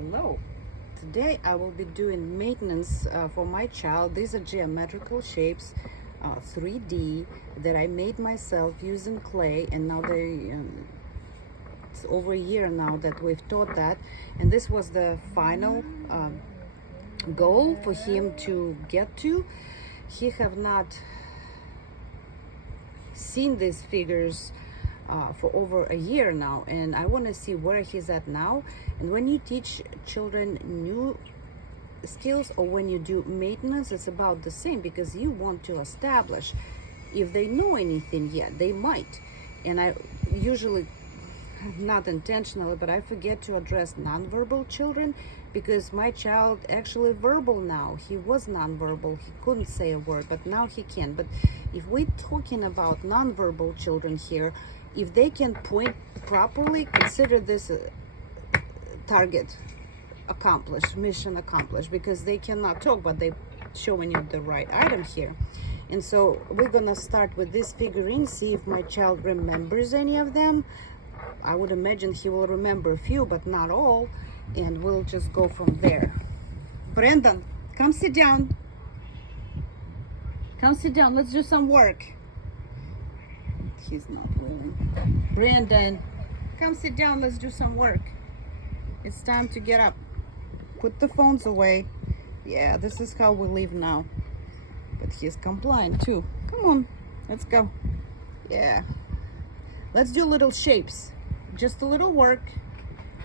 Hello. Today I will be doing maintenance for my child. These are geometrical shapes, 3D, that I made myself using clay, and now it's over a year now that we've taught that, and this was the final goal for him to get to. He have not seen these figures for over a year now, and I want to see where he's at now. And when you teach children new skills, or when you do maintenance, it's about the same, because you want to establish if they know anything yet. They might, and I usually, not intentionally, but I forget to address nonverbal children, because my child actually verbal now. He was nonverbal, he couldn't say a word, but now he can. But if we're talking about nonverbal children here, if they can point properly, consider this a target accomplished, mission accomplished, because they cannot talk, but they showing you the right item here. And so we're gonna start with this figurine, see if my child remembers any of them. I would imagine he will remember a few, but not all, and we'll just go from there. Brandon, come sit down. Come sit down, let's do some work. He's not willing. Brandon, come sit down, let's do some work. It's time to get up. Put the phones away. Yeah, this is how we live now. But he's compliant too. Come on, let's go. Yeah. Let's do little shapes. Just a little work,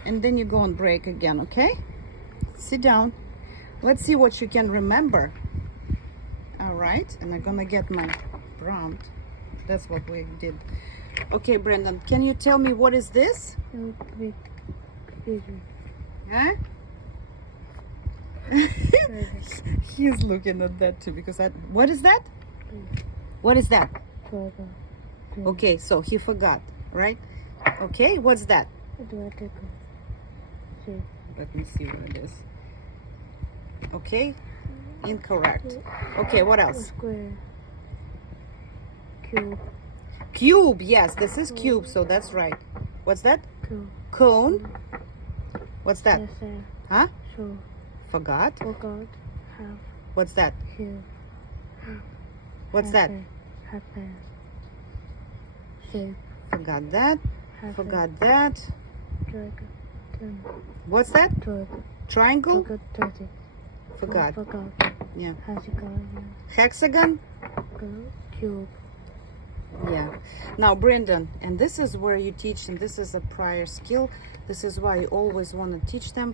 and then you go on break again, okay? Sit down. Let's see what you can remember. All right, and I'm gonna get my prompt. That's what we did. Okay, Brendan, can you tell me what is this? Huh? He's looking at that too, because what is that? What is that? Okay, so he forgot, right? Okay, what's that? Let me see what it is. Okay, incorrect. Okay, what else? Cube. Cube, yes, this is cube, so that's right. What's that? Cone. What's that? Huh? Forgot. Forgot. Half. What's that? Cube. Half. What's that? Half. Shape. Forgot that. Half. Forgot that. Dragon. What's that? Triangle? Forgot. Forgot. Yeah. Hexagon. Hexagon? Cube. Yeah. Now, Brendan, and this is where you teach, and this is a prior skill. This is why you always want to teach them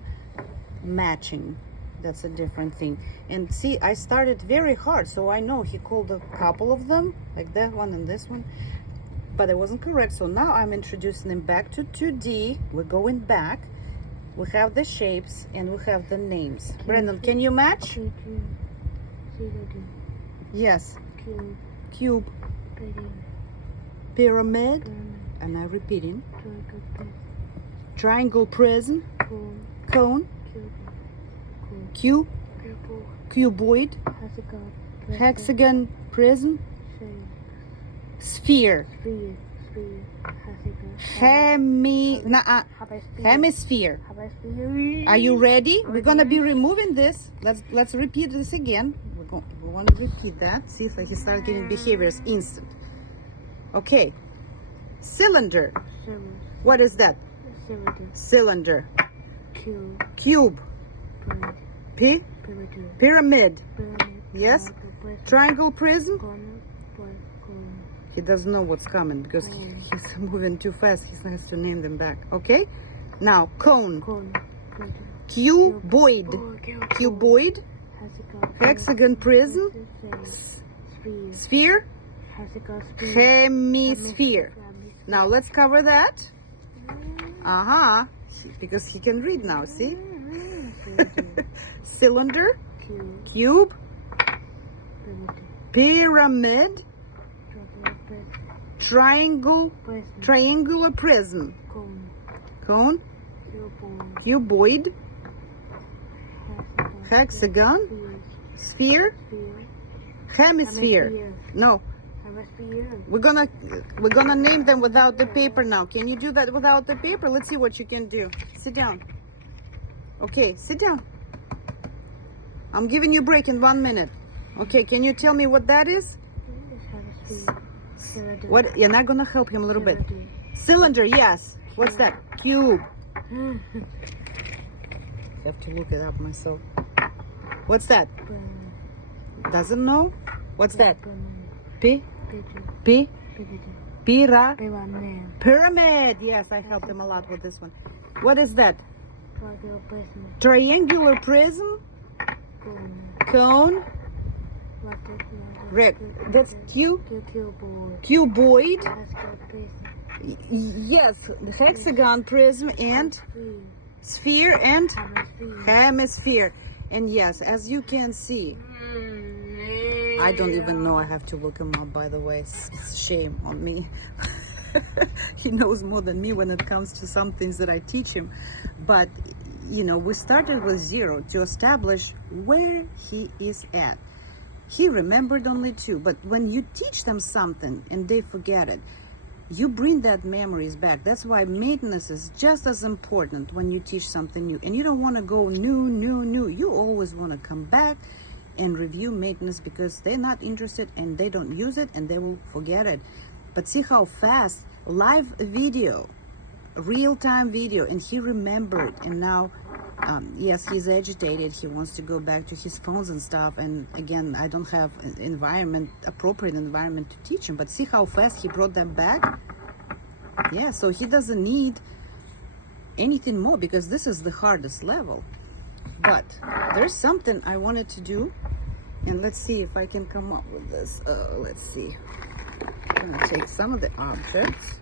matching. That's a different thing. And see, I started very hard, so I know he called a couple of them, like that one and this one, but it wasn't correct. So now I'm introducing him back to 2D. We're going back. We have the shapes and we have the names. Brendan, can you match? Yes. Cube. Pyramid. And I'm repeating. Triangle, prism. Cone. Cube. Cuboid. Hexagon, prism. Sphere. Hemisphere. Are you ready? We're gonna be removing this. Let's repeat this again. We want to repeat that. See if he starts getting behaviors instant. Okay. Cylinder. What is that? Cylinder. Cube. Pyramid. Yes. Triangle, prism. He doesn't know what's coming because he's moving too fast. He has to name them back. Okay. Now cone. Cuboid. Cuboid. Hexagon, prism. Sphere. Hemisphere. Now let's cover that. Because he can read now, see? Cylinder. Cube. Pyramid. Triangular prism. Cone. Cuboid. Hexagon. Sphere. Hemisphere. No. We're gonna name them without the paper now. Can you do that without the paper? Let's see what you can do. Sit down. Okay, sit down. I'm giving you a break in 1 minute. Okay, can you tell me what that is? What? You're not gonna help him a little bit. Cylinder, yes. What's that? Cube. Have to look it up myself. What's that? Doesn't know? What's that? P? P? Pira? Pyramid. Yes, I helped him a lot with this one. What is that? Triangular prism? Cone? Red. That's cuboid. Yes, hexagon, prism, and sphere and hemisphere. And yes, as you can see, I don't even know. I have to look him up, by the way. Shame on me. He knows more than me when it comes to some things that I teach him. But, you know, we started with 0 to establish where he is at. He remembered only 2, but when you teach them something and they forget it, you bring that memories back. That's why maintenance is just as important when you teach something new. And you don't want to go new. You always want to come back and review maintenance, because they're not interested and they don't use it and they will forget it. But see how fast live video, real-time video, and he remembered. And now yes, he's agitated, he wants to go back to his phones and stuff, and again, I don't have an appropriate environment to teach him. But see how fast he brought them back. Yeah, so he doesn't need anything more, because this is the hardest level. But there's something I wanted to do, and let's see if I can come up with this. Let's see. I'm gonna take some of the objects,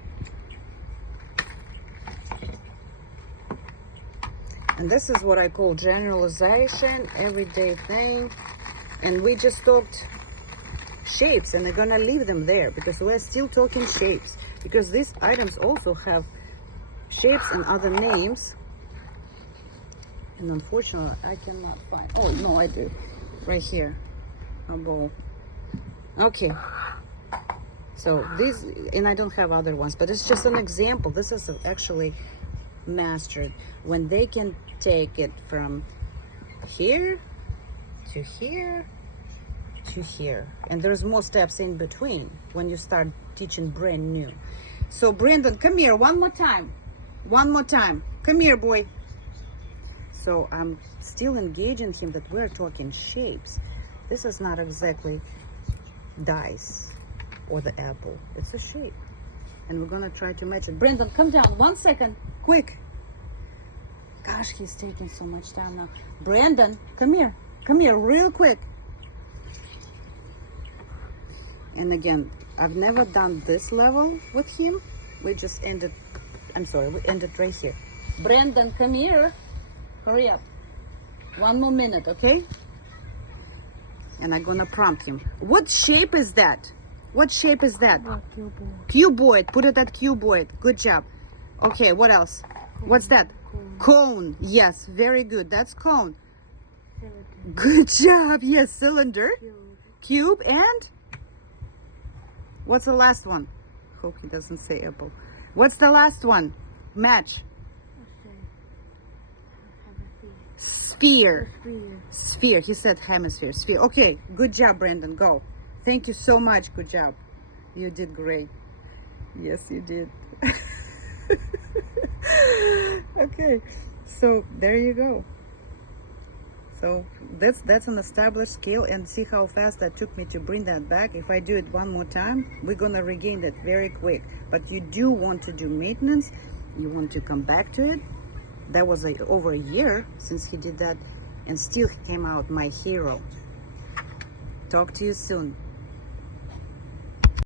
and this is what I call generalization, everyday thing. And we just talked shapes, and they're gonna leave them there because we're still talking shapes, because these items also have shapes and other names. And unfortunately I cannot find, oh no, I do, right here, a bowl. Okay, so these, and I don't have other ones, but it's just an example. This is actually mastered when they can take it from here to here to here, and there's more steps in between when you start teaching brand new. So Brandon, come here one more time, come here, boy. So I'm still engaging him that we're talking shapes. This is not exactly dice or the apple, it's a shape, and we're gonna try to match it. Brandon, come down 1 second, quick. Gosh, he's taking so much time now. Brandon, come here real quick. And again, I've never done this level with him. We just ended, I'm sorry, we ended right here. Brandon, come here. Hurry up. 1 more minute, okay? And I'm gonna prompt him. What shape is that? What shape is that? Cuboid. Put it at cuboid. Good job. Okay, what else? What's that? Cone. Yes, very good. That's cone. Good job. Yes, cylinder. Cube. And what's the last one? Hope he doesn't say apple. What's the last one? Match. Sphere. Sphere. He said hemisphere. Sphere. Okay, good job, Brandon. Go. Thank you so much. Good job. You did great. Yes, you did. Okay, so there you go. So that's an established skill, and see how fast that took me to bring that back. If I do it one more time, we're gonna regain that very quick. But you do want to do maintenance. You want to come back to it. That was over a year since he did that, and still he came out my hero. Talk to you soon.